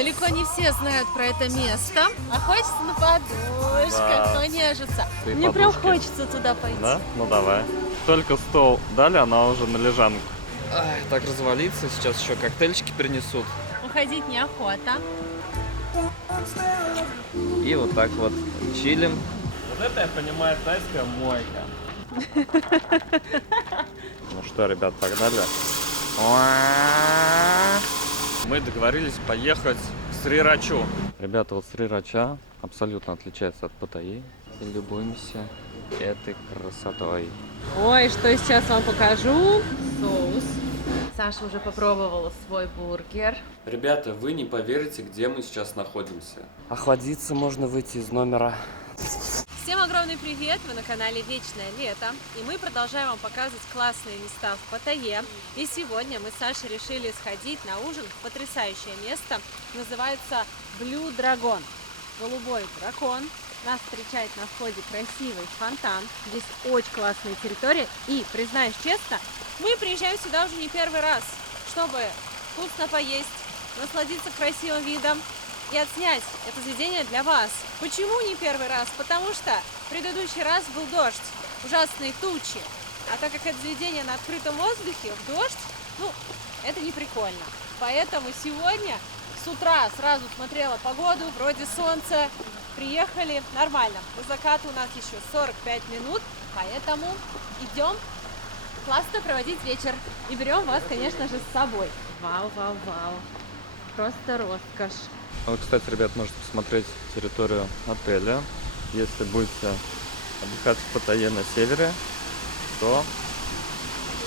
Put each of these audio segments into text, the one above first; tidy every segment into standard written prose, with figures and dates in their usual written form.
Далеко не все знают про это место, а хочется на подушках, Да. понежиться. Ты Мне прям подушки. хочется туда пойти. Да? Ну давай. Только стол дали, она уже на лежанку. Ай, так развалиться, сейчас еще коктейльчики принесут. Уходить неохота. И вот так вот чилим. Вот это, я понимаю, тайская мойка. Ну что, ребят, погнали. Мы договорились поехать к Срирачу. Ребята, вот Срирача абсолютно отличается от Паттайи. И любуемся этой красотой. Ой, что сейчас вам покажу. Соус. Саша уже попробовала свой бургер. Ребята, вы не поверите, где мы сейчас находимся. Охладиться можно выйти из номера. Всем огромный привет! Вы на канале Вечное Лето. И мы продолжаем вам показывать классные места в Паттайе. И сегодня мы с Сашей решили сходить на ужин в потрясающее место. Называется Blue Dragon. Голубой дракон. Нас встречает на входе красивый фонтан. Здесь очень классная территория. И, признаюсь честно, мы приезжаем сюда уже не первый раз, чтобы вкусно поесть, насладиться красивым видом и отснять это заведение для вас. Почему не первый раз? Потому что в предыдущий раз был дождь, ужасные тучи. А так как это заведение на открытом воздухе, в дождь, это не прикольно. Поэтому сегодня с утра сразу смотрела погоду, вроде солнце, приехали нормально. До заката у нас еще 45 минут, поэтому идем классно проводить вечер. И берем вас, конечно же, с собой. Вау, вау, вау. Просто роскошь. Вот, кстати, ребят, можете посмотреть территорию отеля. Если будете отдыхать в Паттайе на севере, то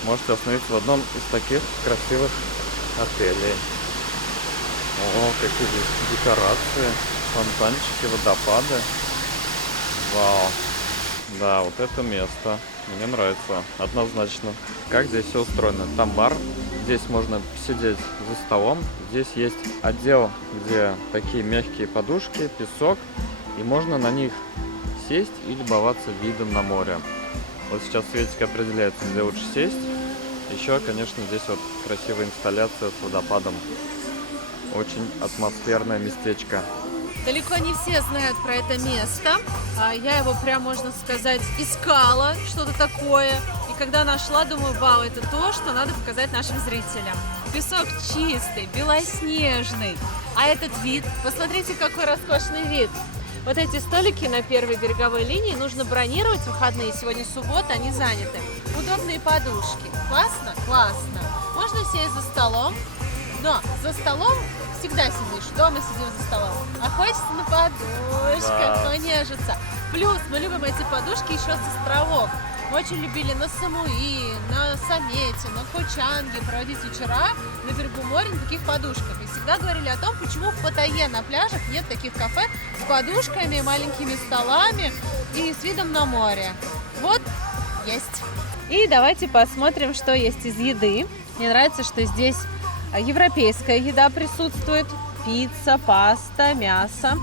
можете остановиться в одном из таких красивых отелей. О, какие здесь декорации, фонтанчики, водопады. Вау. Да, вот это место мне нравится, однозначно. Как здесь все устроено. Там бар, здесь можно сидеть за столом. Здесь есть отдел, где такие мягкие подушки, песок. И можно на них сесть и любоваться видом на море. Вот сейчас Светик определяется, где лучше сесть. Еще, конечно, здесь вот красивая инсталляция с водопадом. Очень атмосферное местечко. Далеко не все знают про это место. Я его прям, можно сказать, искала, что-то такое. И когда нашла, думаю, вау, это то, что надо показать нашим зрителям. Песок чистый, белоснежный. А этот вид, посмотрите, какой роскошный вид. Вот эти столики на первой береговой линии нужно бронировать в выходные. Сегодня суббота, они заняты. Удобные подушки. Классно? Классно. Можно сесть за столом, но за столом всегда сидишь, дома сидим за столом, а хочется на подушках понежиться. Плюс мы любим эти подушки еще с островов. Мы очень любили на Самуи, на Самете, на Почанге проводить вечера на берегу моря на таких подушках. И всегда говорили о том, почему в Паттайе на пляжах нет таких кафе с подушками, маленькими столами и с видом на море. Вот, есть. И давайте посмотрим, что есть из еды. Мне нравится, что здесь европейская еда присутствует, пицца, паста, мясо.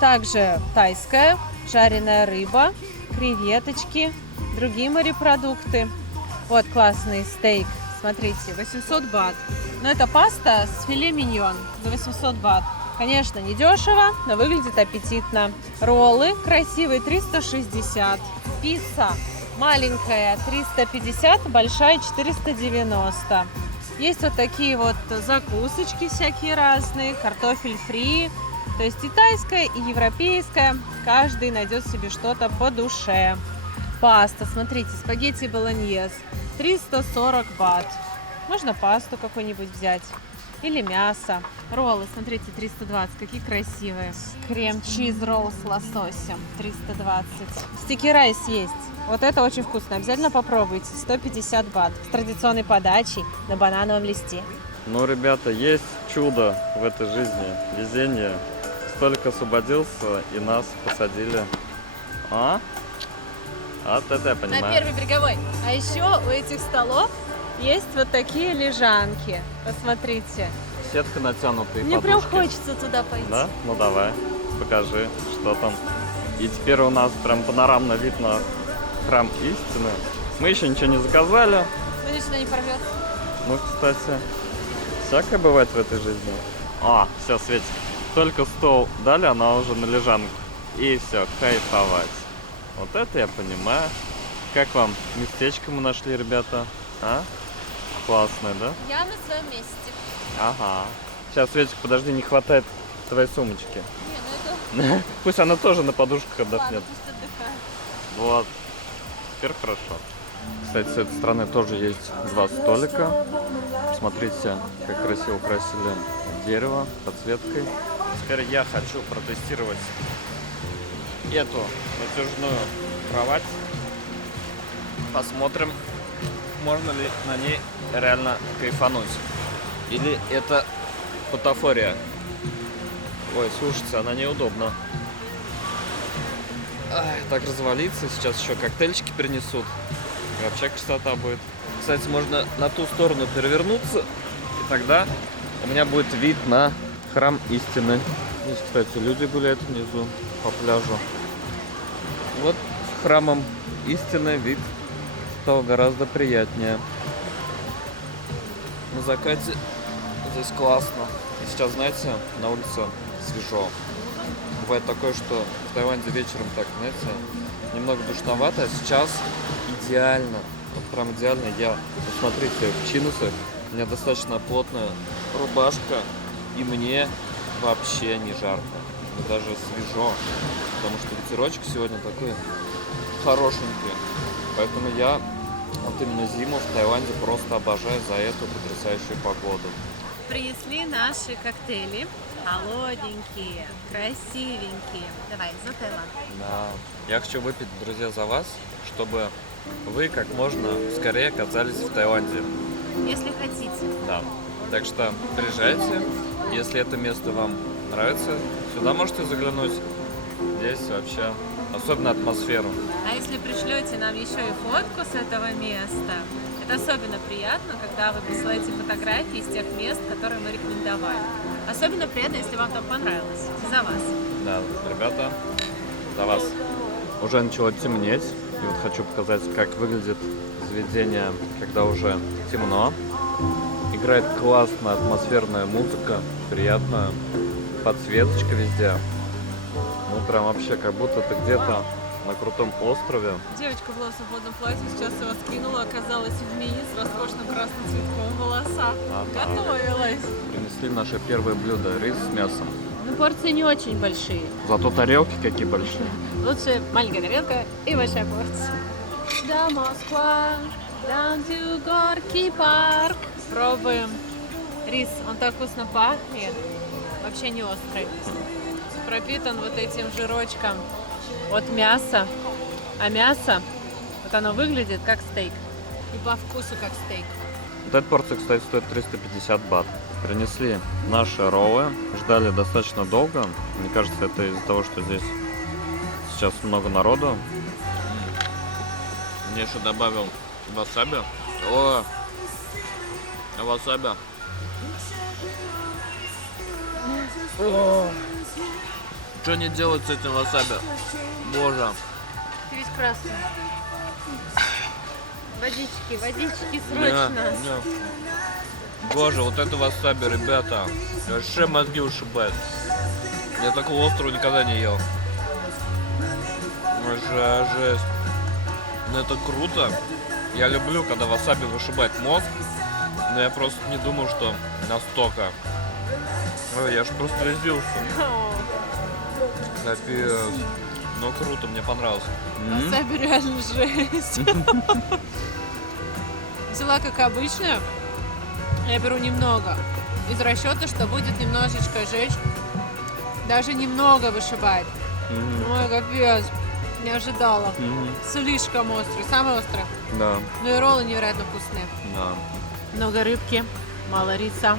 Также тайская, жареная рыба, креветочки, другие морепродукты. Вот классный стейк, смотрите, 800 бат. Но это паста с филе миньон за 800 бат. Конечно, не дешево, но выглядит аппетитно. Роллы красивые, 360. Пицца маленькая, 350, большая, 490. Есть вот такие вот закусочки всякие разные, картофель фри. То есть и тайская, и европейская. Каждый найдет себе что-то по душе. Паста, смотрите, спагетти болоньез, 340 бат. Можно пасту какую-нибудь взять. Или мясо. Роллы, смотрите, 320, какие красивые. Крем-чиз ролл с лососем, 320. Стики-райс есть. Вот это очень вкусно. Обязательно попробуйте. 150 бат. С традиционной подачей на банановом листе. Ну, ребята, есть чудо в этой жизни. Везение. Столько освободился, и нас посадили. Вот это я понимаю. На первой береговой. А еще у этих столов есть вот такие лежанки. Посмотрите. Сетка натянутая. Мне подушки. прям хочется туда пойти. Да? Ну давай, покажи, что там. И теперь у нас прям панорамно вид на храм истины. Мы еще ничего не заказали. Надеюсь, сюда не порвет. Ну, кстати, всякое бывает в этой жизни. А, все, Светик. Только стол дали, она уже на лежанку. И все, кайфовать. Вот это я понимаю. Как вам местечко мы нашли, ребята? А? Классное, да? Я на своем месте. Ага. Сейчас, Светик, подожди, не хватает твоей сумочки. Не, ну это... Пусть она тоже на подушках Ладно, отдохнет. пусть отдыхает. Вот. Теперь хорошо. Кстати, с этой стороны тоже есть 2 столика. Смотрите, как красиво украсили дерево подсветкой. Теперь я хочу протестировать эту натяжную кровать. Посмотрим, можно ли на ней реально кайфануть. Или это бутафория. Ой, слушайте, она неудобна. Ай, так развалиться. Сейчас еще коктейльчики принесут. И вообще красота будет. Кстати, можно на ту сторону перевернуться. И тогда у меня будет вид на храм истины. Здесь, кстати, люди гуляют внизу по пляжу. Вот с храмом истины вид стал гораздо приятнее. На закате здесь классно. И сейчас, знаете, на улице свежо. Бывает такое, что в Таиланде вечером так, знаете, немного душновато, а сейчас идеально. Вот прям идеально. Я, посмотрите, в чинусах, у меня достаточно плотная рубашка, и мне вообще не жарко. Мне даже свежо, потому что ветерочек сегодня такой хорошенький. Поэтому я вот именно зиму в Таиланде просто обожаю за эту потрясающую погоду. Принесли наши коктейли. Холодненькие, красивенькие. Давай, за Таиланд. Да. Я хочу выпить, друзья, за вас, чтобы вы как можно скорее оказались в Таиланде. Если хотите. Да. Так что приезжайте. Если это место вам нравится, сюда можете заглянуть. Здесь вообще особенно атмосферу. А если пришлете нам еще и фотку с этого места, это особенно приятно, когда вы присылаете фотографии из тех мест, которые мы рекомендовали. Особенно приятно, если вам там понравилось. За вас. Да, ребята, за вас. Уже начало темнеть. И вот хочу показать, как выглядит заведение, когда уже темно. Играет классная атмосферная музыка, приятная подсветочка везде. Ну прям вообще как будто ты где-то на крутом острове. Девочка была в свободном платье, сейчас его скинула, оказалась в мини с роскошным красным цветком в волосах. Ага. Готовилась. Принесли наше первое блюдо, рис с мясом. Ну, порции не очень большие. Зато тарелки какие большие. Лучше маленькая тарелка и большая порция. До Москва, down to Горький парк. Пробуем рис, он так вкусно пахнет. Вообще не острый. Пропитан вот этим жирочком от мяса. А мясо, вот оно выглядит как стейк. И по вкусу как стейк. Вот эта порция, кстати, стоит 350 бат. Принесли наши роллы. Ждали достаточно долго. Мне кажется, это из-за того, что здесь сейчас много народу. Мне еще добавил васаби. О, васаби. Что не делать с этим васаби? Боже. Ты весь красный. Водички, водички, срочно. Боже, вот это васаби, ребята. Вообще мозги ушибает. Я такого острого никогда не ел. Вообще жесть. Но это круто. Я люблю, когда васаби вышибает мозг. Но я просто не думал, что настолько. Ой, я ж просто слезился. Капец. Ну круто, мне понравилось. Васаби реально жесть. Взяла как обычно. Я беру немного. Из расчета, что будет немножечко жечь. Даже немного вышибать. Ой, капец. Не ожидала. Слишком острый. Самый острый. Да. Ну и роллы невероятно вкусные. Да. Много рыбки, мало риса,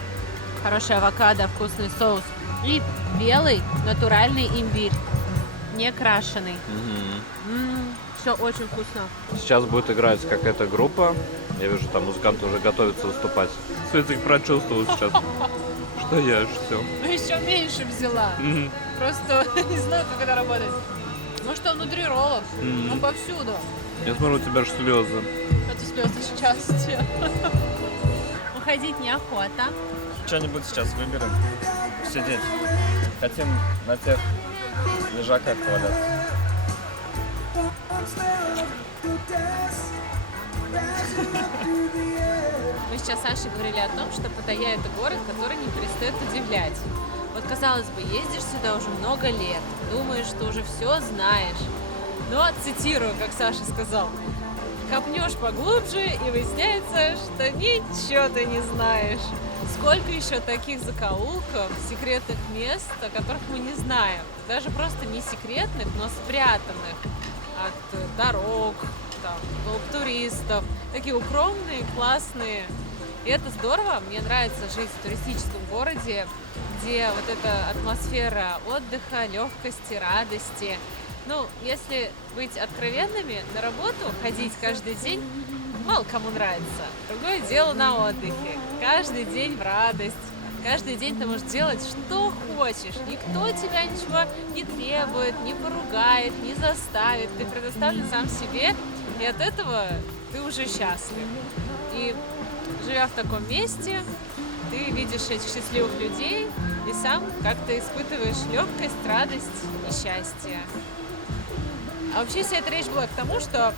хороший авокадо, вкусный соус. И белый натуральный имбирь. Не крашеный. Все очень вкусно. Сейчас будет играть какая-то группа. Я вижу, там музыканты уже готовятся выступать. Светик прочувствовал сейчас, что ешь все. Ну еще меньше взяла. Просто не знаю, как это работает. Может, он внутри роллов, он повсюду. Я смотрю, у тебя же слезы. Это слезы счастья. Уходить неохота. Что-нибудь сейчас выберем. посидеть. Хотим на тех лежаках валяться. Мы сейчас с Сашей говорили о том, что Паттайя — это город, который не перестает удивлять. Вот, казалось бы, ездишь сюда уже много лет, думаешь, что уже все знаешь. Но, цитирую, как Саша сказал, копнешь поглубже, и выясняется, что ничего ты не знаешь. Сколько еще таких закоулков, секретных мест, о которых мы не знаем. Даже просто не секретных, но спрятанных от дорог, там, толп туристов. Такие укромные, классные. И это здорово. Мне нравится жить в туристическом городе, где вот эта атмосфера отдыха, легкости, радости. Ну, если быть откровенными, на работу ходить каждый день мало кому нравится. Другое дело на отдыхе. Каждый день в радость. Каждый день ты можешь делать, что хочешь. Никто тебя ничего не требует, не поругает, не заставит. Ты предоставлен сам себе, и от этого ты уже счастлив. И живя в таком месте, ты видишь этих счастливых людей и сам как-то испытываешь легкость, радость и счастье. А вообще вся эта речь была к тому, что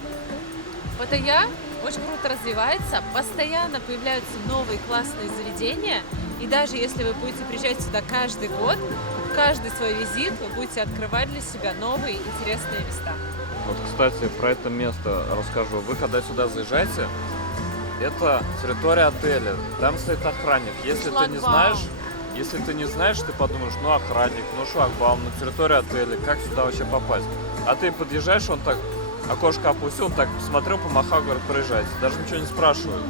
Паттайя очень круто развивается, постоянно появляются новые классные заведения, и даже если вы будете приезжать сюда каждый год, в каждый свой визит вы будете открывать для себя новые интересные места. Вот, кстати, про это место расскажу. Вы когда сюда заезжаете, это территория отеля, там стоит охранник. Если ты не знаешь, ты подумаешь, ну охранник, ну шлагбаум, на территории отеля, как сюда вообще попасть? А ты подъезжаешь, он так окошко опустил, он так посмотрел, помахал, говорит, проезжайте. Даже ничего не спрашивает.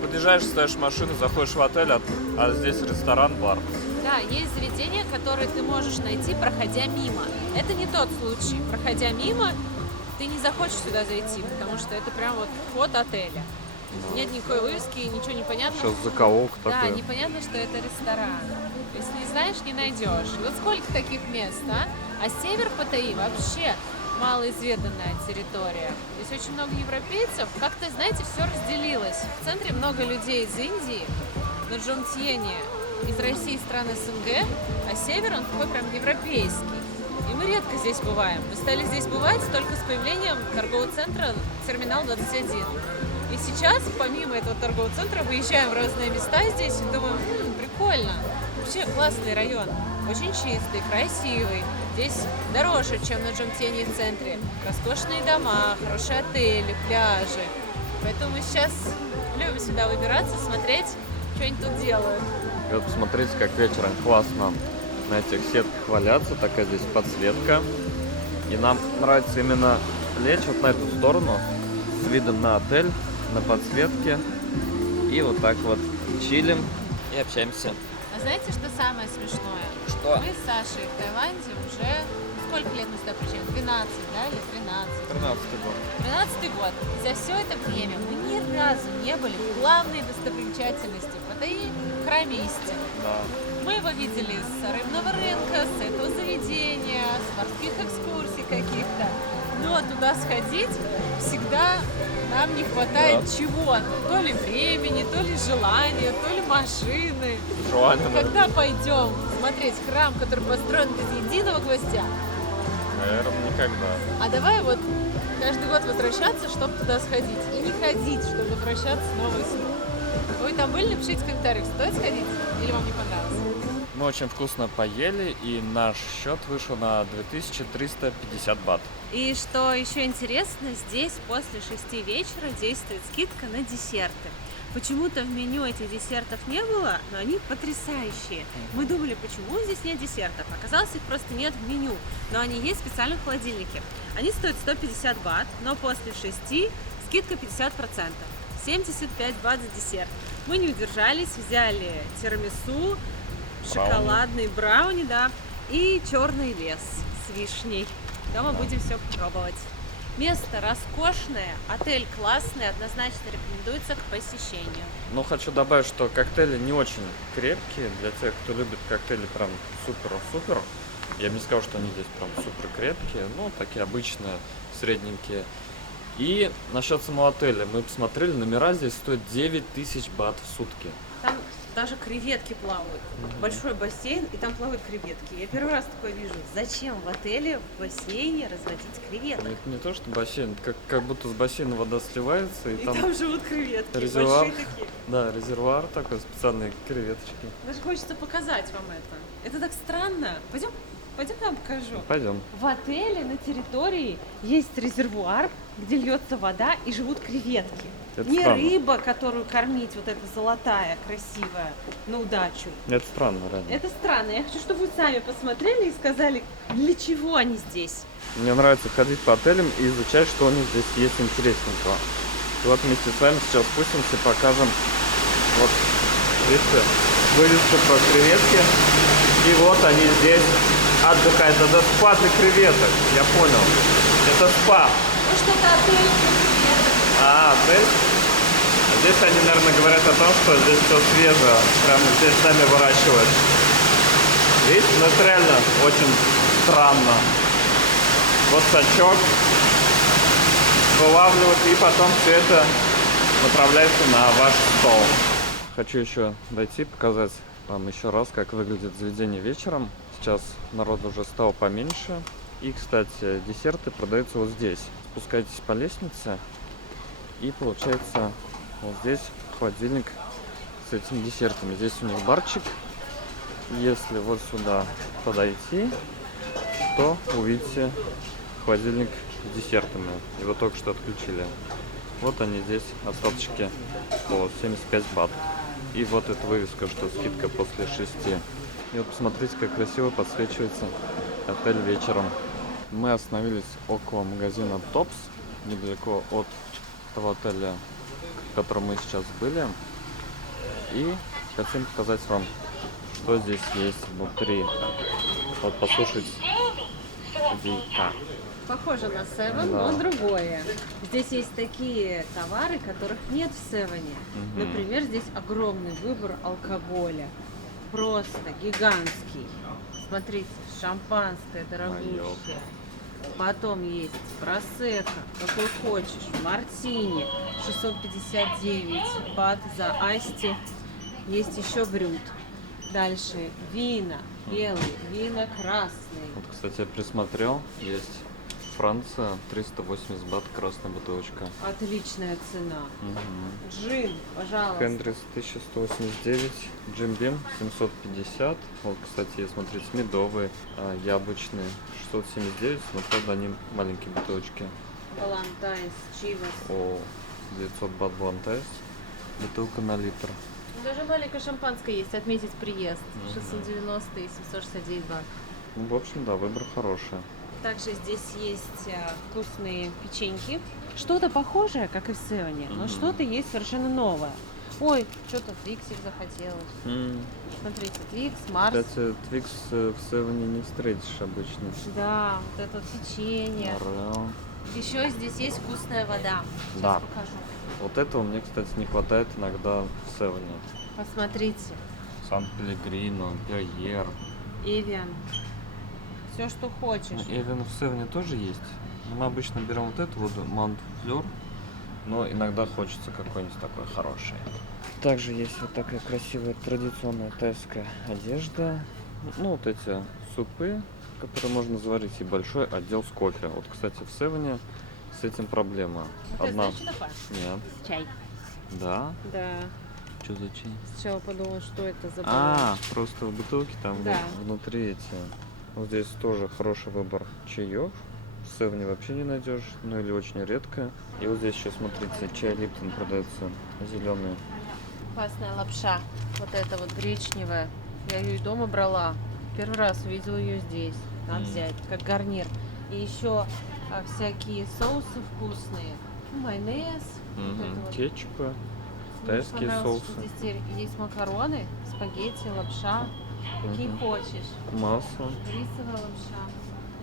Подъезжаешь, ставишь машину, заходишь в отель, а здесь ресторан, бар. Да, есть заведения, которые ты можешь найти, проходя мимо. Это не тот случай. Проходя мимо, ты не захочешь сюда зайти, потому что это прям вот вход отеля. Нет никакой вывески, ничего не понятно. Сейчас закоулка Да, такой. непонятно, что это ресторан. Если не знаешь, не найдешь. И вот сколько таких мест, а? А север Паттайи вообще малоизведанная территория. Здесь очень много европейцев. Как-то, знаете, все разделилось. В центре много людей из Индии, на Джомтьене из России, стран СНГ, а север, он такой прям европейский. И мы редко здесь бываем. Мы стали здесь бывать только с появлением торгового центра «Терминал 21». И сейчас, помимо этого торгового центра, выезжаем в разные места здесь и думаем, прикольно. Вообще классный район. Очень чистый, красивый. Здесь дороже, чем на Джомтьене в центре. Роскошные дома, хорошие отели, пляжи. Поэтому мы сейчас любим сюда выбираться, смотреть, что они тут делают. И вот посмотрите, как вечером классно на этих сетках валяться. Такая здесь подсветка. И нам нравится именно лечь вот на эту сторону с видом на отель, на подсветке. И вот так вот чилим и общаемся. А знаете, что самое смешное? Что? Мы с Сашей в Таиланде уже... Сколько лет мы сюда приезжаем? 12, да? Или 13? 13-й год. 13-й год. И за все это время мы ни разу не были в главной достопримечательности Паттайи, храме истины. Да. Мы его видели с рыбного рынка, с этого заведения, с морских экскурсий каких-то. Но туда сходить всегда нам не хватает чего. То ли времени, то ли желания, то ли машины. Желание, Когда пойдем смотреть храм, который построен без единого гвоздя? наверное, никогда. А давай вот каждый год возвращаться, чтобы туда сходить. И не ходить, чтобы возвращаться снова и снова. Вы там были? Напишите в комментариях, стоит сходить или вам не понравилось? Мы очень вкусно поели, и наш счет вышел на 2350 бат. И что еще интересно, здесь после 6 вечера действует скидка на десерты. Почему-то в меню этих десертов не было, но они потрясающие. Мы думали, почему здесь нет десертов. Оказалось, их просто нет в меню, но они есть в специальном холодильнике. Они стоят 150 бат, но после 6 скидка 50%. 75 бат за десерт. Мы не удержались, взяли тирамису, шоколадный брауни, да, и черный лес с вишней. Дома будем все пробовать. Место роскошное, отель классный, однозначно рекомендуется к посещению. Но хочу добавить, что коктейли не очень крепкие. Для тех, кто любит коктейли прям супер-супер. Я бы не сказал, что они здесь прям супер крепкие, но такие обычные, средненькие. И насчет самого отеля. Мы посмотрели, номера здесь стоят 9000 бат в сутки. Там даже креветки плавают. Большой бассейн, и там плавают креветки. Я первый раз такое вижу. Зачем в отеле в бассейне разводить креветок? Это не то, что бассейн, как будто с бассейна вода сливается, и И там там живут креветки, резервуар. большие такие. Да, резервуар такой, специальные креветочки. Даже хочется показать вам это. Это так странно. Пойдем я вам покажу. Пойдем. В отеле на территории есть резервуар, где льется вода и живут креветки. Это Не странно. рыба, которую кормить, вот эта золотая, красивая, на удачу. Это странно, реально. Это странно. Я хочу, чтобы вы сами посмотрели и сказали, для чего они здесь. Мне нравится ходить по отелям и изучать, что у них здесь есть интересненького. И вот вместе с вами сейчас спустимся и покажем. Вот, видите, вывеска про креветки. И вот они здесь отдыхают. Это спа для креветок, я понял. Это спа. Ну что-то отель для креветок. Отель. А здесь они, наверное, говорят о том, что здесь все свежее. Прямо здесь сами выращивают. Видите, ну это реально очень странно. Вот сачок вылавливают, и потом все это направляется на ваш стол. Хочу еще дойти, показать вам еще раз, как выглядит заведение вечером. Сейчас народу уже стало поменьше. И, кстати, десерты продаются вот здесь. Спускайтесь по лестнице, и получается вот здесь холодильник с этими десертами. Здесь у них барчик. Если вот сюда подойти, то увидите холодильник с десертами. Его только что отключили. Вот они здесь, остаточки по 75 бат. И вот эта вывеска, что скидка после 6. И вот посмотрите, как красиво подсвечивается отель вечером. Мы остановились около магазина Топс, недалеко от того отеля, в котором мы сейчас были. И хотим показать вам, что здесь есть внутри. Вот послушать Вика. Похоже на Seven, Да. но другое. Здесь есть такие товары, которых нет в Севене. Например, здесь огромный выбор алкоголя. Просто гигантский. Смотрите, шампанское дорогущее. Потом есть просекко, какой хочешь, мартини, 659 бат за асти. Есть еще брют. Дальше вина белые, вина красные. Вот, кстати, я присмотрел, есть Франция, 380 бат, красная бутылочка. Отличная цена. Джин, пожалуйста. Хендрис 1189, Джим Бим 750. Вот, кстати, есть, смотрите, медовые, яблочные 679, но правда они маленькие бутылочки. Балантайнс, Чивас. О, 900 бат Блантайс, бутылка на литр. Даже маленькое шампанское есть, отметить приезд. 690 и 769 бат. Ну, в общем, да, выбор хороший. Также здесь есть вкусные печеньки. Что-то похожее, как и в Севене, но что-то есть совершенно новое. Ой, что-то Твиксик захотелось. Смотрите, Твикс, Марс. Кстати, Твикс в Севене не встретишь обычно. Да, вот это вот печенье. Орео. Еще здесь есть вкусная вода. Сейчас Да. покажу. Вот этого мне, кстати, не хватает иногда в Севене. Посмотрите. Сан-Пелегрино, Перьер. Эвиан. Все, что хочешь. Эвен в Севене тоже есть. Но мы обычно берем вот эту вот Маунт Флёр, но иногда хочется какой-нибудь такой хороший. Также есть вот такая красивая традиционная тайская одежда. Ну, вот эти супы, которые можно заварить, и большой отдел с кофе. Вот, кстати, в Севене с этим проблема. Ну, ты знаешь, что такое? Нет. Чай. Да? Да. Что за чай? Сначала подумала, что это за Просто в бутылке там Да. внутри эти. Вот здесь тоже хороший выбор чаев. В Севне вообще не найдешь, ну или очень редко. И вот здесь еще, смотрите, чай Липтон продается зеленый. Классная лапша. Вот эта вот гречневая. Я ее и дома брала. Первый раз увидела ее здесь. Надо взять, как гарнир. И еще всякие соусы вкусные. Ну, майонез. Вот это вот. Кетчупы, Мне тайские понравилось, соусы, что здесь теперь есть макароны, спагетти, лапша. Какие хочешь. масло. Рисовая лапша.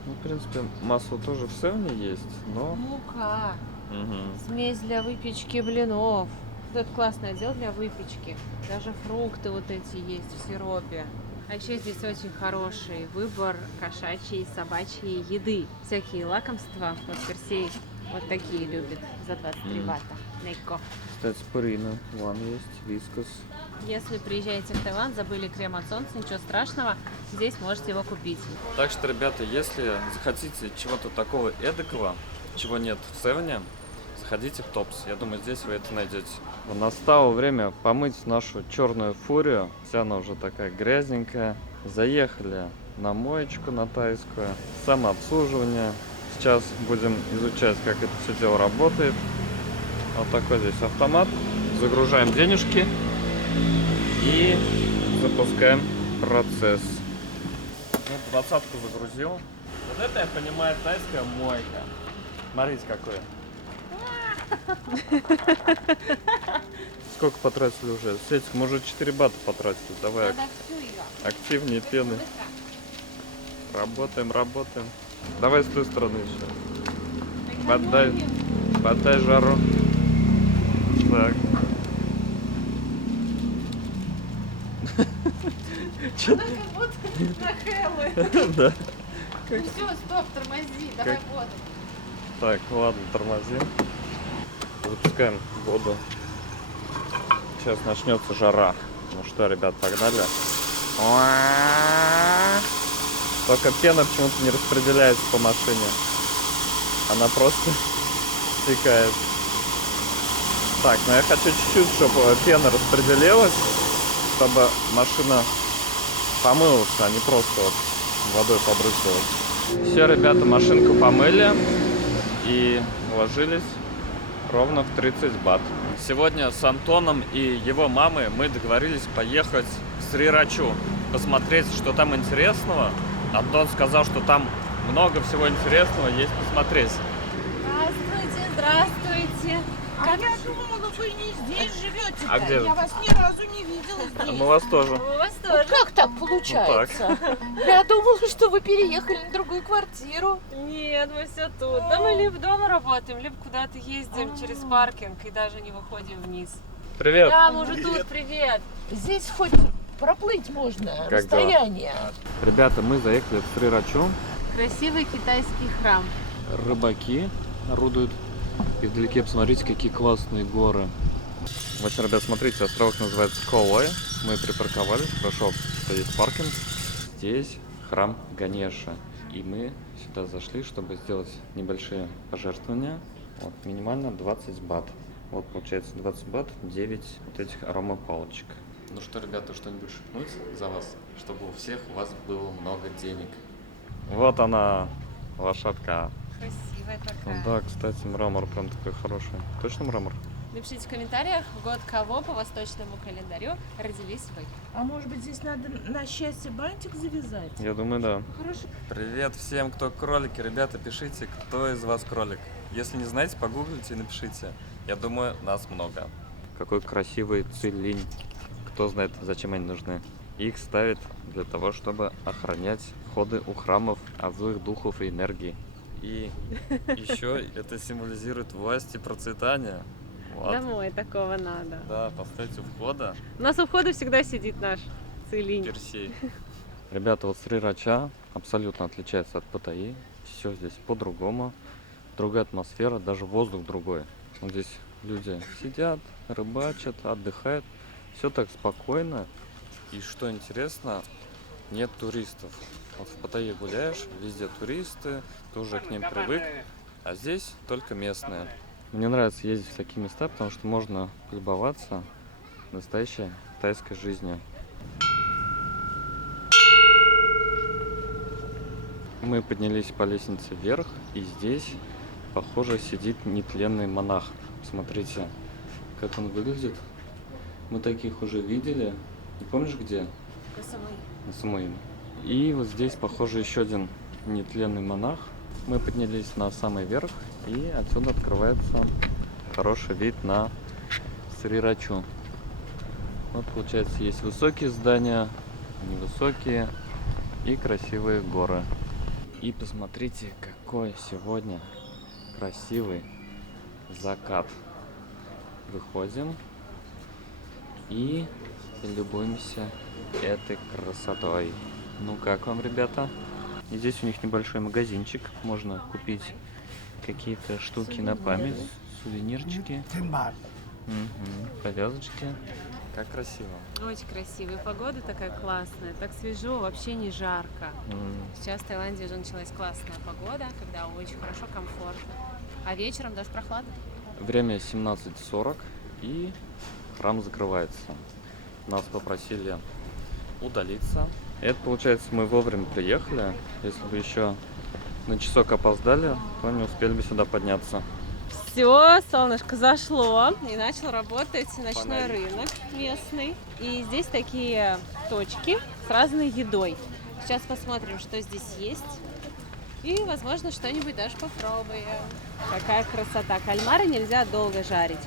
Ну, в принципе, масло тоже в Севне есть, но... Мука. Мгм. Смесь для выпечки блинов. Вот это классный отдел для выпечки. Даже фрукты вот эти есть в сиропе. А еще здесь очень хороший выбор кошачьей и собачьей еды. Всякие лакомства. Вот Персей Вот такие любит за 23 бата. Легко. Кстати, Purina One есть, Вискас. Если приезжаете в Таиланд, забыли крем от солнца, ничего страшного, здесь можете его купить. Так что, ребята, если захотите чего-то такого эдакого, чего нет в Севене, заходите в Топс. Я думаю, здесь вы это найдете. Настало время помыть нашу черную фурию. Вся она уже такая грязненькая. Заехали на моечку на тайскую. Самообслуживание. Сейчас будем изучать, как это все дело работает. Вот такой здесь автомат. Загружаем денежки и запускаем процесс. Ну, 20-ку загрузил. Вот это, я понимаю, тайская мойка. Смотрите, какое. Сколько потратили уже? Светик, мы уже 4 бата потратили. Давай активнее пены. Работаем, работаем. Давай с той стороны еще. Подай жару. Так. Она как будто на Хэллоуин. Да. Ну все, стоп, тормози, давай воду. Так, ладно, тормозим. Запускаем воду. Сейчас начнется жара. Ну что, ребят, погнали. Только пена почему-то не распределяется по машине. Она просто стекает. Так, но я хочу чуть-чуть, чтобы пена распределилась, чтобы машина помылась, а не просто вот водой побрызгалась. Все, ребята, машинку помыли и вложились ровно в 30 бат. Сегодня с Антоном и его мамой мы договорились поехать в Срирачу, посмотреть, что там интересного. Антон сказал, что там много всего интересного есть посмотреть. Здравствуйте, здравствуйте. А я думала, вы не здесь живете. А где? Я вас ни разу не видела здесь. Мы вас тоже. У вас тоже. Как так получается? Я думала, что вы переехали на другую квартиру. Нет, мы все тут. Да мы либо дома работаем, либо куда-то ездим через паркинг и даже не выходим вниз. Привет. Да, мы уже тут, привет. Здесь хоть проплыть можно Как расстояние. Ребята, мы заехали в Срирачу. Красивый китайский храм. Рыбаки орудуют. И вдалеке посмотрите, какие классные горы. В общем, ребят, смотрите, островок называется Колой. Мы припарковались, хорошо, что есть паркинг. Здесь храм Ганеша. И мы сюда зашли, чтобы сделать небольшие пожертвования. Вот, минимально 20 бат. Вот, получается, 20 бат, 9 вот этих аромапалочек. Ну что, ребята, что-нибудь шепнуть за вас, чтобы у всех у вас было много денег. Вот она, лошадка. Красивая такая. Да, кстати, мрамор прям такой хороший. Точно мрамор? Напишите в комментариях, в год кого по восточному календарю родились вы. А может быть, здесь надо на счастье бантик завязать? Я думаю, да. Хороший. Привет всем, кто кролики. Ребята, пишите, кто из вас кролик. Если не знаете, погуглите и напишите. Я думаю, нас много. Какой красивый цилинь. Кто знает, зачем они нужны. Их ставят для того, чтобы охранять входы у храмов от злых духов и энергии. И еще это символизирует власть и процветание. Вот. Домой такого надо. Да, поставьте у входа. У нас у входа всегда сидит наш Целинь. Персей. Ребята, вот Срирача абсолютно отличается от Паттайи. Все здесь по-другому. Другая атмосфера, даже воздух другой. Вот здесь люди сидят, рыбачат, отдыхают. Все так спокойно. И что интересно, нет туристов. Вот в Паттайе гуляешь, везде туристы, ты уже к ним привык. А здесь только местные. Мне нравится ездить в такие места, потому что можно полюбоваться настоящей тайской жизнью. Мы поднялись по лестнице вверх, и здесь, похоже, сидит нетленный монах. Смотрите, как он выглядит. Мы таких уже видели. Не помнишь где? На Самуи. И вот здесь, похоже, еще один нетленный монах. Мы поднялись на самый верх, и отсюда открывается хороший вид на Срирачу. Вот, получается, есть высокие здания, невысокие и красивые горы. И посмотрите, какой сегодня красивый закат. Выходим и любуемся этой красотой. Ну как вам, ребята? И здесь у них небольшой магазинчик. Можно купить какие-то штуки на память, сувенирчики, повязочки. Как красиво. Очень красиво. И погода такая классная, так свежо, вообще не жарко. Сейчас в Таиланде уже началась классная погода, когда очень хорошо, комфортно. А вечером даже прохладно. Время 17:40 и храм закрывается. Нас попросили удалиться. Это получается, мы вовремя приехали. Если бы еще на часок опоздали, то не успели бы сюда подняться. Все, солнышко зашло, и начал работать ночной рынок местный. И здесь такие точки с разной едой. Сейчас посмотрим, что здесь есть. И, возможно, что-нибудь даже попробуем. Какая красота. Кальмары нельзя долго жарить.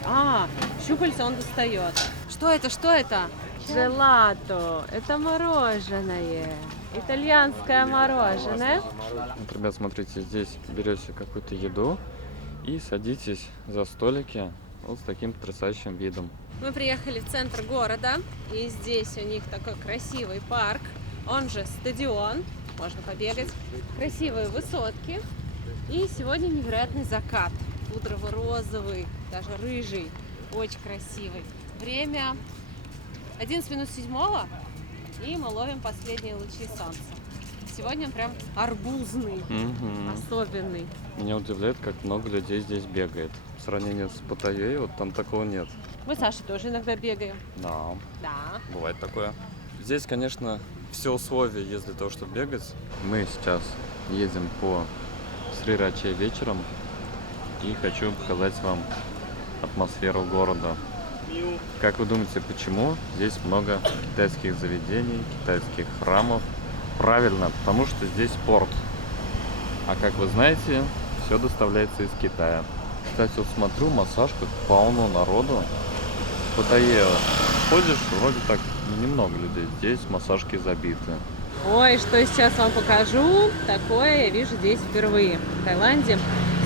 Щупальца он достает. Что это? Что это? Желато. Это мороженое. Итальянское мороженое. Вот, ребят, смотрите, здесь берете какую-то еду и садитесь за столики вот с таким потрясающим видом. Мы приехали в центр города, и здесь у них такой красивый парк, он же стадион, можно побегать, красивые высотки, и сегодня невероятный закат, пудрово-розовый, даже рыжий, очень красивый. Время 11 минут 7, и мы ловим последние лучи солнца. Сегодня он прям арбузный, особенный. Меня удивляет, как много людей здесь бегает. В сравнении с Паттайей, вот там такого нет. Мы с Сашей тоже иногда бегаем. Да, Да. бывает такое. Здесь, конечно, все условия есть для того, чтобы бегать. Мы сейчас едем по Срираче вечером и хочу показать вам атмосферу города. Как вы думаете, почему здесь много китайских заведений, китайских храмов? Правильно, потому что здесь порт. А как вы знаете, все доставляется из Китая. Кстати, вот смотрю, массаж, как полно народу. В Паттайе ходишь, вроде так немного людей. Здесь массажки забиты. Ой, что сейчас вам покажу, такое я вижу здесь впервые. В Таиланде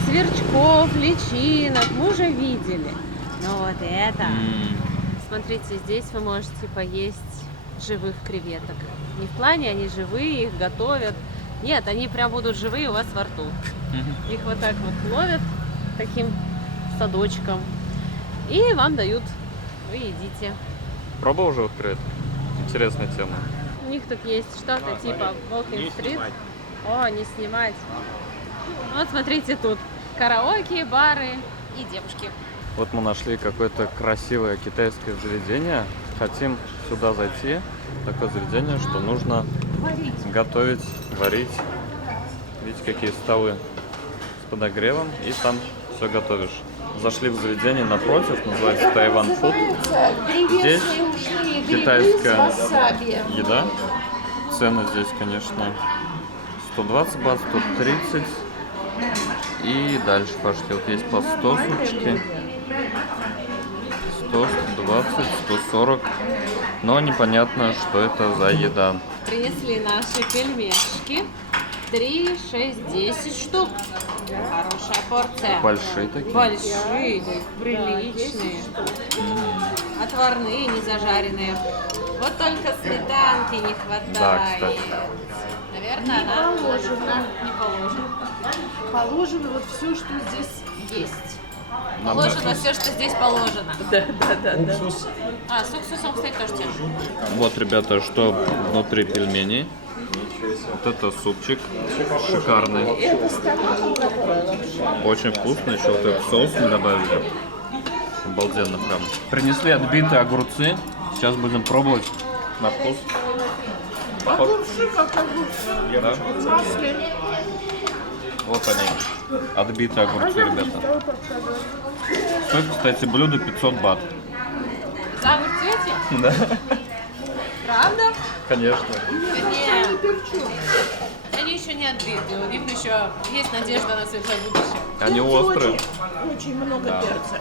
сверчков, личинок мы уже видели. Но вот это, смотрите, здесь вы можете поесть живых креветок. Не в плане они живые, их готовят. Нет, они прям будут живые у вас во рту. Их вот так вот ловят таким садочком и вам дают, вы едите. Пробовал уже вот кревет? Интересная тема. У них тут есть что-то типа Walking Street. О, не снимать. Вот смотрите, тут караоке, бары и девушки. Вот мы нашли какое-то красивое китайское заведение. Хотим сюда зайти. Такое заведение, что нужно готовить, варить. Видите, какие столы с подогревом. И там все готовишь. Зашли в заведение напротив, называется Тайван Фуд. Здесь китайская еда. Цены здесь, конечно, 120 бат, 130. И дальше пошли. Вот есть по 100 супчики. 100, 120, 140. Но непонятно, что это за еда. Принесли наши пельмешки. 3, 6, 10 штук. Хорошая порция. Большие такие. Большие, приличные. Отварные, не зажаренные. Вот только сметанки не хватает. Да, кстати. Наверное, она не положена. Положено вот все, что здесь есть. Положено все, что здесь положено. Да. С уксусом, кстати, тоже тем. Вот, ребята, что внутри пельменей. Вот это супчик шикарный. Очень вкусно. Еще вот этот соус мы добавили. Обалденно прям. Принесли отбитые огурцы. Сейчас будем пробовать на вкус. Огурцы, как огурцы. Да? В масле. Вот они. Отбитые огурцы, ребята. Стоит, кстати, блюдо 500 бат. За огурцы эти? Да. Правда? Конечно. Нет. Они еще не отбиты. У них еще есть надежда на светлое будущее. Они острые. Очень много перца.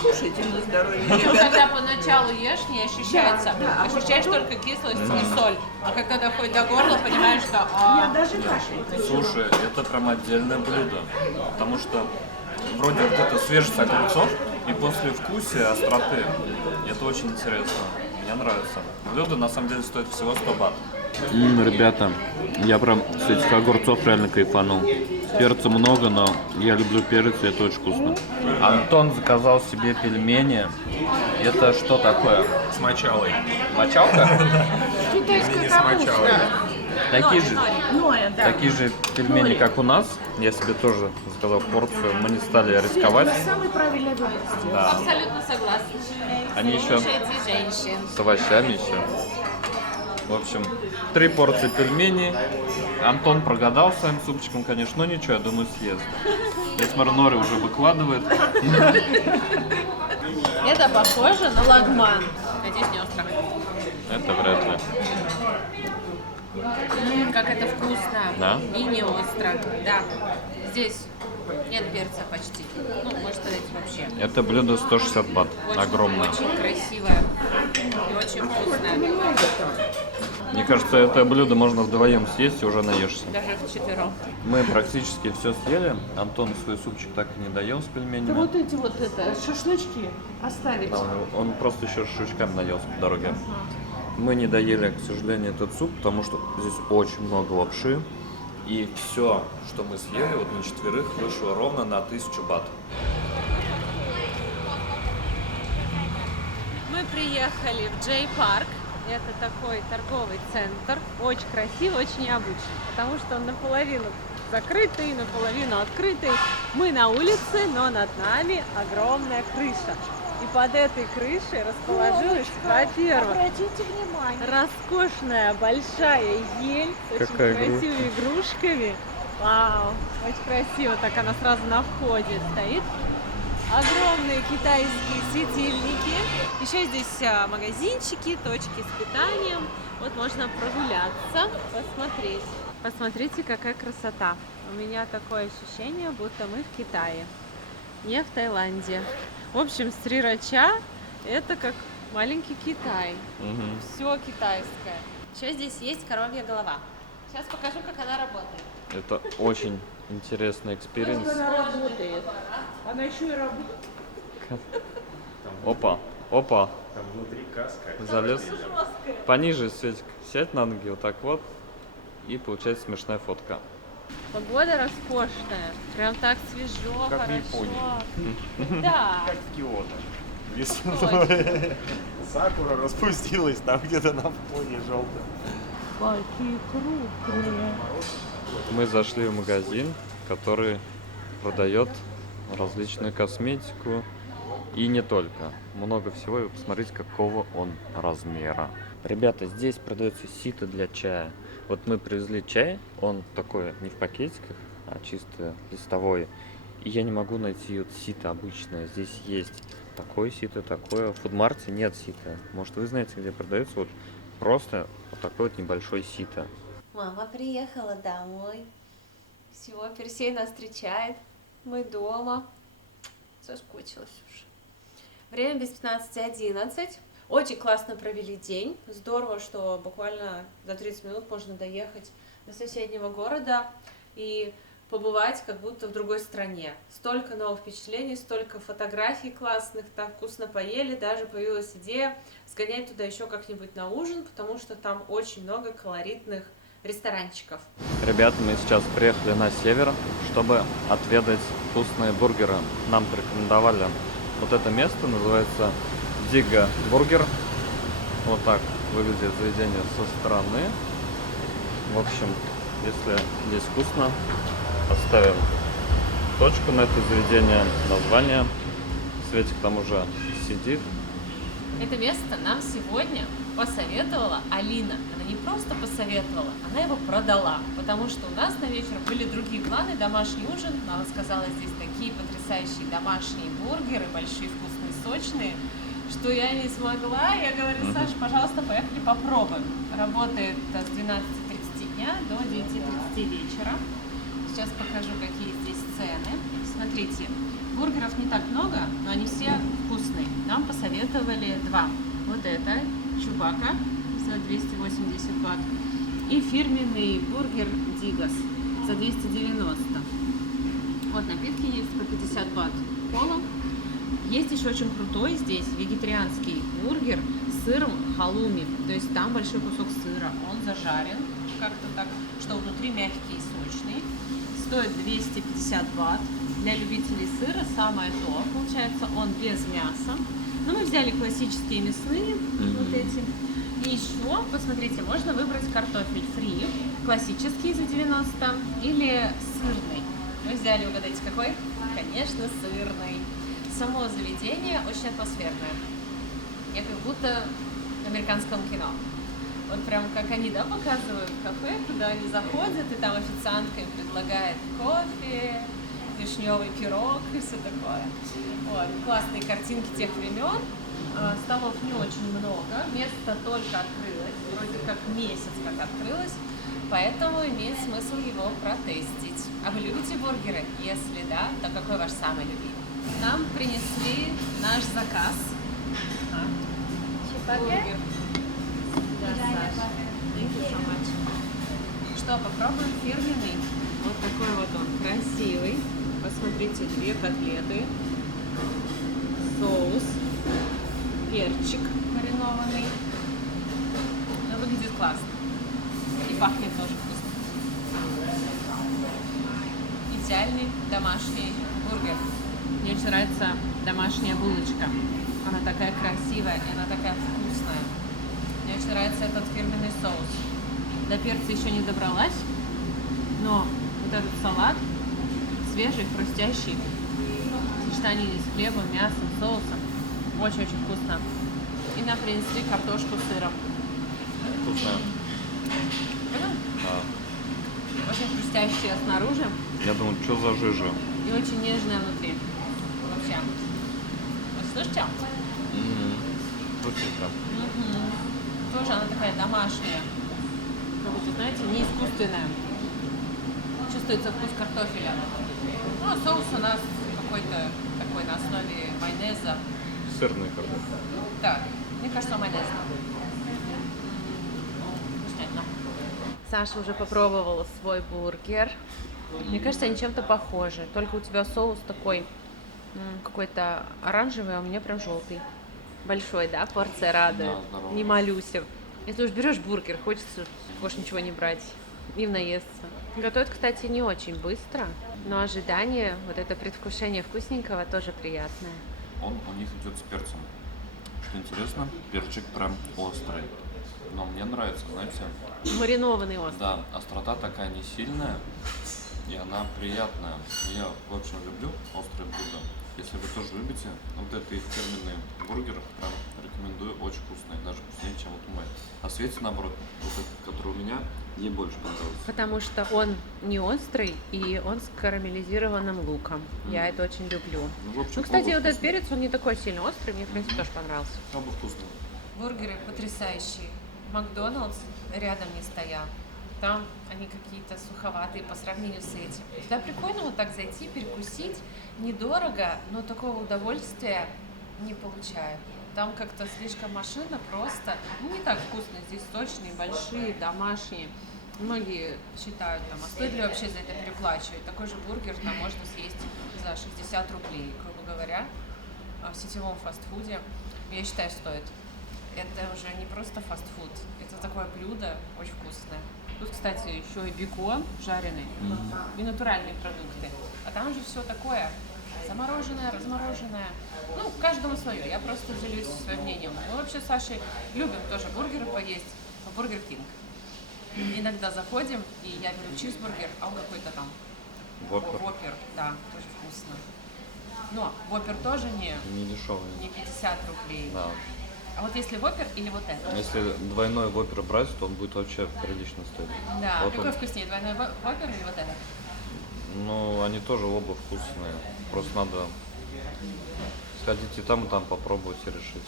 Кушайте на здоровье, Ну, ребята. когда поначалу ешь, не ощущается. Ощущаешь только кислость и соль. А когда доходит до горла, понимаешь, что... Я даже кашель. Слушай, это прям отдельное блюдо. Потому что вроде вот это свежесть огурцов и послевкусие остроты. Это очень интересно. Мне нравится. Блюдо на самом деле стоит всего 100 бат. Ребята, я прям с этих огурцов реально кайфанул. Перца много, но я люблю перец, и это очень вкусно. Антон заказал себе пельмени. Это что такое? С мочалой. Мочалка? Китайская С мочалой. Такие же пельмени, как у нас. Я себе тоже заказал порцию. Мы не стали рисковать. Самый правильный выбор сделал. Да. Абсолютно согласна. Они еще Слушайте женщин. с овощами еще. В общем, 3 порции пельменей. Антон прогадал своим супчиком, конечно, но ничего, я думаю, съест. Я смотрю, Нори уже выкладывает. Это похоже на лагман. Надеюсь, не остро. Это вряд ли. Как это вкусно. Да? И не остро. Да. Здесь нет перца почти. Ну, можно сказать, вообще. Это блюдо 160 бат. Очень, Огромное. очень красивое. И очень вкусное. Мне кажется, это блюдо можно вдвоем съесть и уже наешься. Даже вчетвером. Мы практически все съели. Антон свой супчик так и не доел с Да пельменями. вот эти вот шашлычки оставить. Он просто еще шашлычками наелся по дороге. Мы не доели, к сожалению, этот суп, потому что здесь очень много лапши. И все, что мы съели, вот на четверых, вышло ровно на 1000 бат. Мы приехали в Джей-парк. Это такой торговый центр. Очень красивый, очень необычный. Потому что он наполовину закрытый, наполовину открытый. Мы на улице, но над нами огромная крыша. И под этой крышей расположилась, во-первых, Обратите внимание. роскошная большая ель с очень Какая красивыми игрушками. Вау, очень красиво, так она сразу на входе стоит. Огромные китайские светильники. Еще здесь магазинчики, точки с питанием. Вот можно прогуляться, посмотреть. Посмотрите, какая красота. У меня такое ощущение, будто мы в Китае, не в Таиланде. В общем, Срирача это как маленький Китай. Все китайское. Еще здесь есть коровья голова. Сейчас покажу, как она работает. Это очень интересный экспириенс. Она работает. Она еще и работает. Опа, опа, Там внутри каска. залез. Пониже, Светик, сядь на ноги, вот так вот. И получается смешная фотка. Погода роскошная. Прям так свежо, Как в хорошо. Да. Как в Киото. Весной. Сакура распустилась там где-то на фоне желтом. Какие крупные. Мы зашли в магазин, который продает различную косметику и не только. Много всего, и вы посмотрите, какого он размера. Ребята, здесь продается сито для чая. Вот мы привезли чай, он такой не в пакетиках, а чисто листовой. И я не могу найти вот сито обычное. Здесь есть такое сито, такое. В Фудмарте нет сито. Может, вы знаете, где продается вот просто вот такой вот небольшой сито. Мама приехала домой. Все, Персей нас встречает. Мы дома. Соскучилась уже. Время без 15:11. Очень классно провели день. Здорово, что буквально за 30 минут можно доехать до соседнего города и побывать как будто в другой стране. Столько новых впечатлений, столько фотографий классных, так вкусно поели. Даже появилась идея сгонять туда еще как-нибудь на ужин, потому что там очень много колоритных ресторанчиков. Ребята, мы сейчас приехали на север, чтобы отведать вкусные бургеры. Нам порекомендовали вот это место, называется Дига Бургер. Вот так выглядит заведение со стороны. В общем, если здесь вкусно, оставим точку на это заведение, название. Светик там уже сидит. Это место нам сегодня посоветовала Алина. Она не просто посоветовала, она его продала, потому что у нас на вечер были другие планы, домашний ужин. Она сказала, здесь такие потрясающие домашние бургеры, большие, вкусные, сочные, что я не смогла. Я говорю, Саша, пожалуйста, поехали попробуем. Работает с 12:30 дня до 9:30 вечера. Сейчас покажу, какие здесь цены. Смотрите, бургеров не так много, но они все вкусные. Нам посоветовали два. Вот это Чубака за 280 бат и фирменный бургер Дигас за 290. Вот напитки есть по 50 бат кола. Есть еще очень крутой здесь вегетарианский бургер с сыром халуми. То есть там большой кусок сыра, он зажарен как-то так, что внутри мягкий и сочный. стоит 250 бат. Для любителей сыра самое то. Получается, он без мяса. Но мы взяли классические мясные, вот эти. И еще, посмотрите, можно выбрать картофель фри, классический за 90 или сырный. Мы взяли, угадайте, какой? Конечно, сырный. Само заведение очень атмосферное. Я как будто в американском кино. Вот прям как они, да, показывают в кафе, куда они заходят, и там официантка им предлагает кофе, вишневый пирог и все такое. Вот, классные картинки тех времен. Столов не очень много, место только открылось, вроде как месяц как открылось, поэтому имеет смысл его протестить. А вы любите бургеры? Если да, то какой ваш самый любимый? Нам принесли наш заказ. Бургер. Да, Саша. Thank you so much. Что, попробуем фирменный? Вот такой вот он, красивый. Посмотрите, 2 котлеты, соус, перчик маринованный. Но выглядит классно. И пахнет тоже вкусно. Идеальный домашний бургер. Мне очень нравится домашняя булочка. Она такая красивая и она такая вкусная. Мне очень нравится этот фирменный соус. До перца еще не добралась, но вот этот салат свежий, хрустящий, в сочетании с хлебом, мясом, соусом. Очень-очень вкусно. И нам принесли картошку с сыром. Вкусная. Очень хрустящая снаружи. Я думаю, что за жижа? И очень нежная внутри. Вообще. Вы слышите? Вкусненько. Тоже она такая домашняя. Как будто, знаете, не искусственная. Чувствуется вкус картофеля. Ну, а соус у нас какой-то такой на основе майонеза. Сырный картофель. Да, мне кажется, майонез. Вкуснятно. Саша уже попробовала свой бургер. Мне кажется, они чем-то похожи. Только у тебя соус такой какой-то оранжевый, а у меня прям желтый. Большой, да? Порция радует. Да, здорово. Не малюся. Если уж берешь бургер, хочется больше ничего не брать. И наесться. Готовят, кстати, не очень быстро, но ожидание, вот это предвкушение вкусненького тоже приятное. Он у них идет с перцем. Что интересно, перчик прям острый. Но мне нравится, знаете, Маринованный острый. да, острота такая не сильная, и она приятная. Я, в общем, люблю острые блюда. Если вы тоже любите, вот это их фирменный бургер, прям рекомендую, очень вкусный, даже вкуснее, чем вот мой. А Свете, наоборот, вот этот, который у меня, ей больше понравился. Потому что он не острый, и он с карамелизированным луком. Я это очень люблю. Ну, в общем, Ну, кстати, оба вот этот вкусные. перец, он не такой сильно острый, мне, в принципе, тоже понравился. Оба вкусные. Бургеры потрясающие. Макдоналдс рядом не стоят. Там они какие-то суховатые по сравнению с этим. Сюда прикольно вот так зайти, перекусить. Недорого, но такого удовольствия не получаю. Там как-то слишком машина просто. Ну, не так вкусно. Здесь сочные, большие, домашние. Многие считают, там, а стоит ли вообще за это переплачивать? Такой же бургер там можно съесть за 60 рублей, грубо говоря, в сетевом фастфуде. Я считаю, стоит. Это уже не просто фастфуд, это такое блюдо очень вкусное. Тут, кстати, еще и бекон жареный, и натуральные продукты. А там же все такое замороженное, размороженное. Ну, каждому свое. Я просто делюсь своим мнением. Мы вообще с Сашей любим тоже бургеры поесть в Бургер Кинг. Иногда заходим, и я беру чизбургер, а он какой-то там Воппер, да, тоже вкусно. Но Воппер тоже не дешевый. 50 рублей. Да. А вот если Воппер или вот это? Если двойной воппер брать, то он будет вообще прилично стоить. Да, Вот какой он. вкуснее, двойной Воппер или вот это? Ну, они тоже оба вкусные. Просто надо сходить и там попробовать и решить.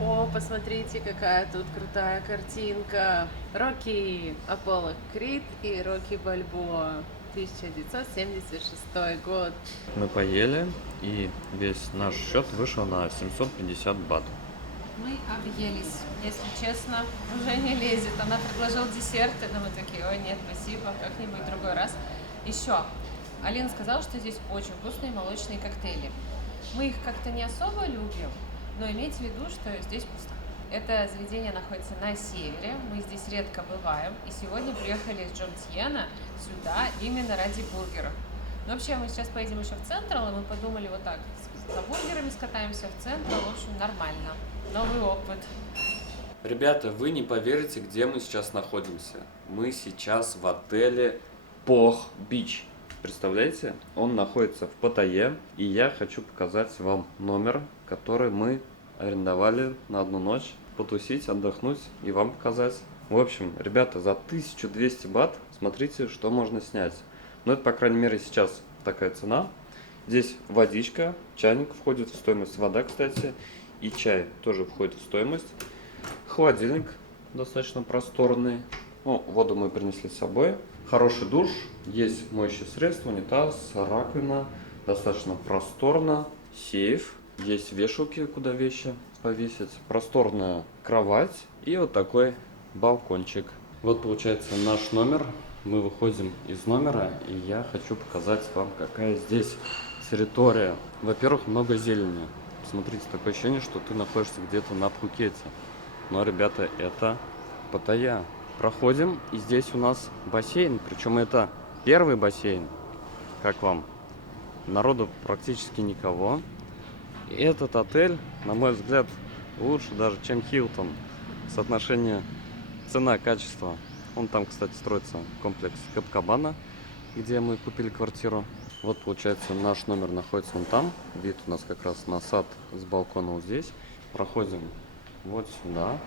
О, посмотрите, какая тут крутая картинка. Рокки Аполло Крид и Рокки Бальбоа. 1976 год. Мы поели, и весь наш счет вышел на 750 бат. Мы объелись, если честно, уже не лезет. Она предложила десерты, но мы такие, ой, нет, спасибо, как-нибудь в другой раз. Еще, Алина сказала, что здесь очень вкусные молочные коктейли. Мы их как-то не особо любим, но имейте в виду, что здесь вкусно. Это заведение находится на севере, мы здесь редко бываем, и сегодня приехали из Джонтьена, сюда именно ради бургеров. Но вообще мы сейчас поедем еще в Централ, и мы подумали вот так, за бургерами скатаемся в Централ, в общем, нормально. Новый опыт. Ребята, вы не поверите, где мы сейчас находимся. Мы сейчас в отеле Пох Бич. Представляете? Он находится в Паттайе, и я хочу показать вам номер, который мы арендовали на одну ночь, потусить, отдохнуть и вам показать. В общем, ребята, за 1200 бат смотрите, что можно снять. Ну, это, по крайней мере, сейчас такая цена. Здесь водичка, чайник входит в стоимость, вода, кстати, и чай тоже входит в стоимость. Холодильник достаточно просторный. Ну, воду мы принесли с собой. Хороший душ, есть моющее средство, унитаз, раковина, достаточно просторно. Сейф, есть вешалки, куда вещи повесить, просторная кровать и вот такой балкончик. Вот получается наш номер. Мы выходим из номера, и я хочу показать вам, какая здесь территория. Во-первых, много зелени. Смотрите, такое ощущение, что ты находишься где-то на Пхукете. Но, ребята, это Паттайя. Проходим, и здесь у нас бассейн, причем это первый бассейн. Как вам? Народу практически никого. И этот отель, на мой взгляд, лучше даже, чем Хилтон. Соотношение цена-качество. Он там, кстати, строится комплекс Копакабана, где мы купили квартиру. Вот, получается, наш номер находится вон там. Вид у нас как раз на сад с балкона вот здесь. Проходим вот сюда.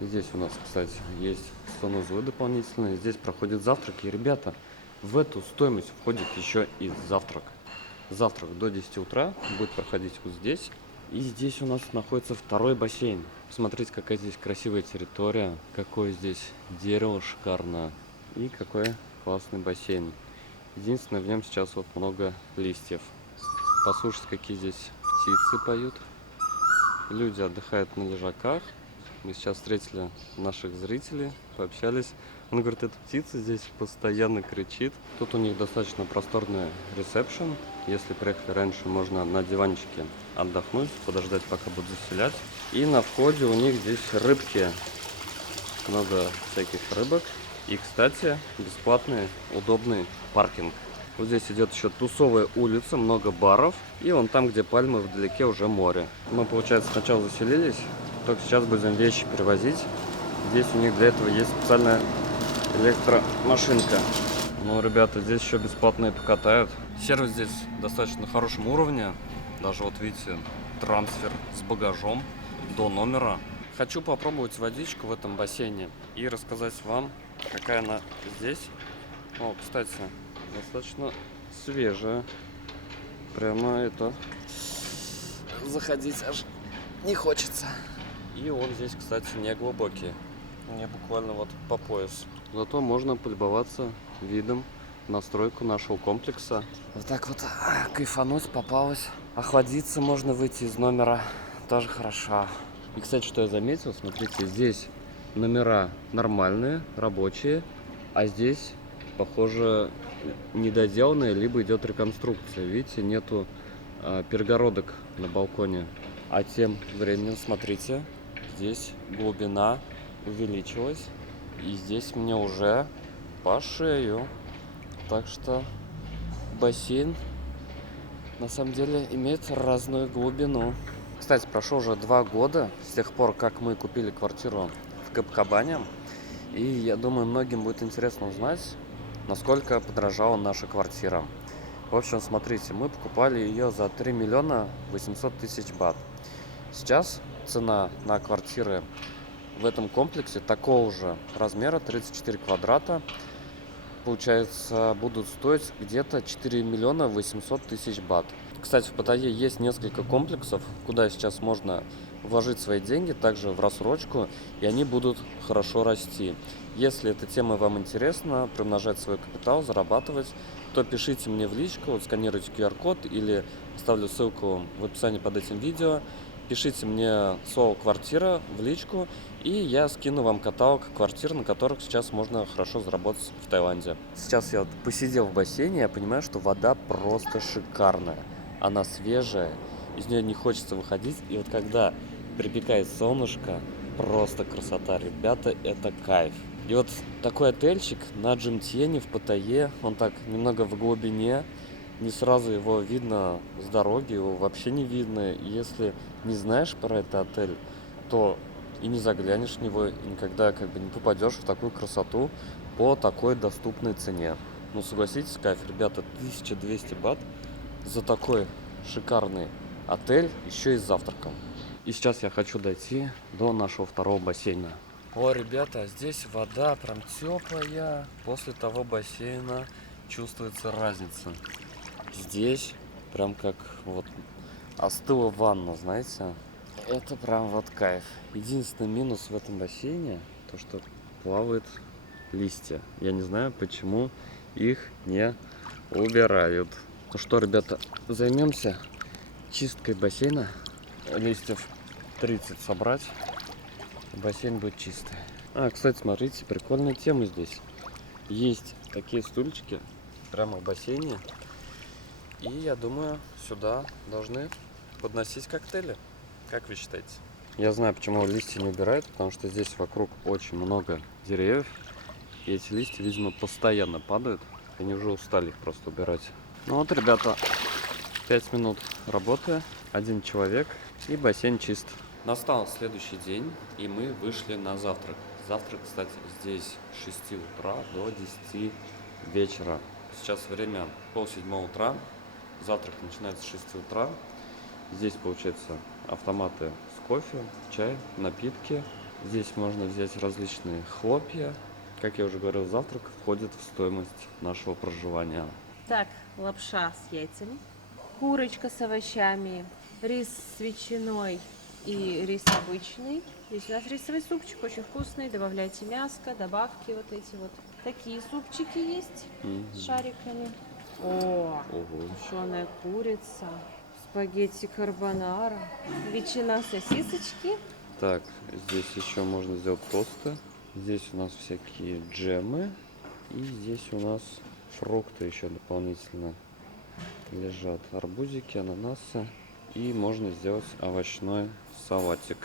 Здесь у нас, кстати, есть санузлы дополнительные. Здесь проходят завтраки. И, ребята, в эту стоимость входит еще и завтрак. Завтрак до 10 утра будет проходить вот здесь. И здесь у нас находится второй бассейн. Посмотрите, какая здесь красивая территория. Какое здесь дерево шикарное. И какой классный бассейн. Единственное, в нем сейчас вот много листьев. Послушайте, какие здесь птицы поют. Люди отдыхают на лежаках. Мы сейчас встретили наших зрителей, пообщались. Он говорит, эта птица здесь постоянно кричит. Тут у них достаточно просторный ресепшн. Если приехали раньше, можно на диванчике отдохнуть, подождать, пока будут заселять. И на входе у них здесь рыбки. Много всяких рыбок. И, кстати, бесплатный, удобный паркинг. Вот здесь идет еще Тусовая улица, много баров. И вон там, где пальмы, вдалеке уже море. Мы, получается, сначала заселились. Только сейчас будем вещи перевозить. Здесь у них для этого есть специальная электромашинка. Ну, ребята, здесь еще бесплатно и покатают. Сервис здесь достаточно на хорошем уровне. Даже вот видите, трансфер с багажом до номера. Хочу попробовать водичку в этом бассейне и рассказать вам, какая она здесь. О, кстати, достаточно свежая. Прямо это... Заходить аж не хочется. И он здесь, кстати, не глубокий. Мне буквально вот по пояс. Зато можно полюбоваться видом на стройку нашего комплекса. Вот так вот кайфануть попалось. Охладиться можно выйти из номера. Тоже хорошо. И, кстати, что я заметил, смотрите, здесь номера нормальные, рабочие. А здесь, похоже, недоделанные, либо идет реконструкция. Видите, нету перегородок на балконе. А тем временем, смотрите, здесь глубина увеличилась. И здесь мне уже по шею. Так что бассейн на самом деле имеет разную глубину. Кстати, прошло уже 2 года с тех пор, как мы купили квартиру в Копакабане. И я думаю, многим будет интересно узнать, насколько подорожала наша квартира. В общем, смотрите, мы покупали ее за 3 миллиона 800 тысяч бат. Сейчас цена на квартиры в этом комплексе такого же размера, 34 квадрата, получается, будут стоить где-то 4 миллиона 800 тысяч бат. Кстати, в Паттайе есть несколько комплексов, куда сейчас можно вложить свои деньги, также в рассрочку, и они будут хорошо расти. Если эта тема вам интересна, приумножать свой капитал, зарабатывать, то пишите мне в личку, вот сканируйте QR-код или ставлю ссылку в описании под этим видео. Пишите мне слово «квартира» в личку, и я скину вам каталог квартир, на которых сейчас можно хорошо заработать в Таиланде. Сейчас я вот посидел в бассейне, я понимаю, что вода просто шикарная. Она свежая, из нее не хочется выходить. И вот когда припекает солнышко, просто красота, ребята, это кайф. И вот такой отельчик на Джимтьене в Паттайе, он так немного в глубине, не сразу его видно с дороги, его вообще не видно. И если не знаешь про этот отель, то и не заглянешь в него, и никогда как бы не попадешь в такую красоту по такой доступной цене. Ну согласитесь, кайф, ребята, 1200 бат за такой шикарный отель, еще и с завтраком. И сейчас я хочу дойти до нашего второго бассейна. О, ребята, здесь вода прям теплая. После того бассейна чувствуется разница. Здесь прям как вот остыла ванна, знаете. Это прям вот кайф. Единственный минус в этом бассейне, то что плавают листья. Я не знаю, почему их не убирают. Ну что, ребята, займемся чисткой бассейна. Листьев 30 собрать. Бассейн будет чистый. А, кстати, смотрите, прикольная тема здесь. Есть такие стульчики прямо в бассейне. И я думаю, сюда должны подносить коктейли. Как вы считаете? Я знаю, почему листья не убирают, потому что здесь вокруг очень много деревьев. И эти листья, видимо, постоянно падают. Они уже устали их просто убирать. Ну вот, ребята, 5 минут работы, 1 человек и бассейн чист. Настал следующий день, и мы вышли на завтрак. Завтрак, кстати, здесь с 6 утра до 10 вечера. Сейчас время 6:30 утра. Завтрак начинается с 6 утра. Здесь, получается, автоматы с кофе, чай, напитки. Здесь можно взять различные хлопья. Как я уже говорил, завтрак входит в стоимость нашего проживания. Так, лапша с яйцами, курочка с овощами, рис с ветчиной и рис обычный. Здесь у нас рисовый супчик, очень вкусный. Добавляйте мяско, добавки вот эти вот. Такие супчики есть с шариками. О, Ого. тушеная курица, спагетти карбонара, ветчина, сосисочки. Так, здесь еще можно сделать тосты. Здесь у нас всякие джемы. И здесь у нас фрукты еще дополнительно лежат. Арбузики, ананасы. И можно сделать овощной салатик.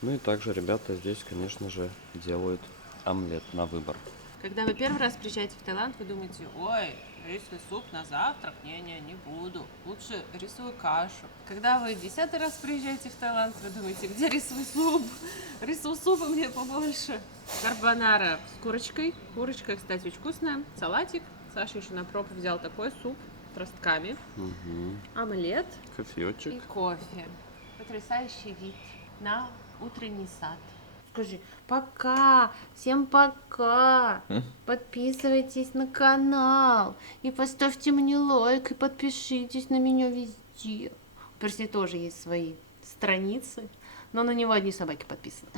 Ну и также ребята здесь, конечно же, делают омлет на выбор. Когда вы первый раз приезжаете в Таиланд, вы думаете, ой, рисовый суп на завтрак? Не буду. Лучше рисовую кашу. Когда вы 10-й раз приезжаете в Таиланд, вы думаете, где рисовый суп? Рисового супа мне побольше. Карбонара с курочкой. Курочка, кстати, очень вкусная. Салатик. Саша еще на пробу взял такой суп с ростками. Омлет Кофеечек. и кофе. Потрясающий вид на утренний сад. Скажи, пока, всем пока. Подписывайтесь на канал и поставьте мне лайк и подпишитесь на меня везде. У Перси тоже есть свои страницы, но на него одни собаки подписаны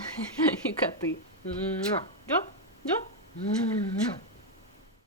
и коты. Да?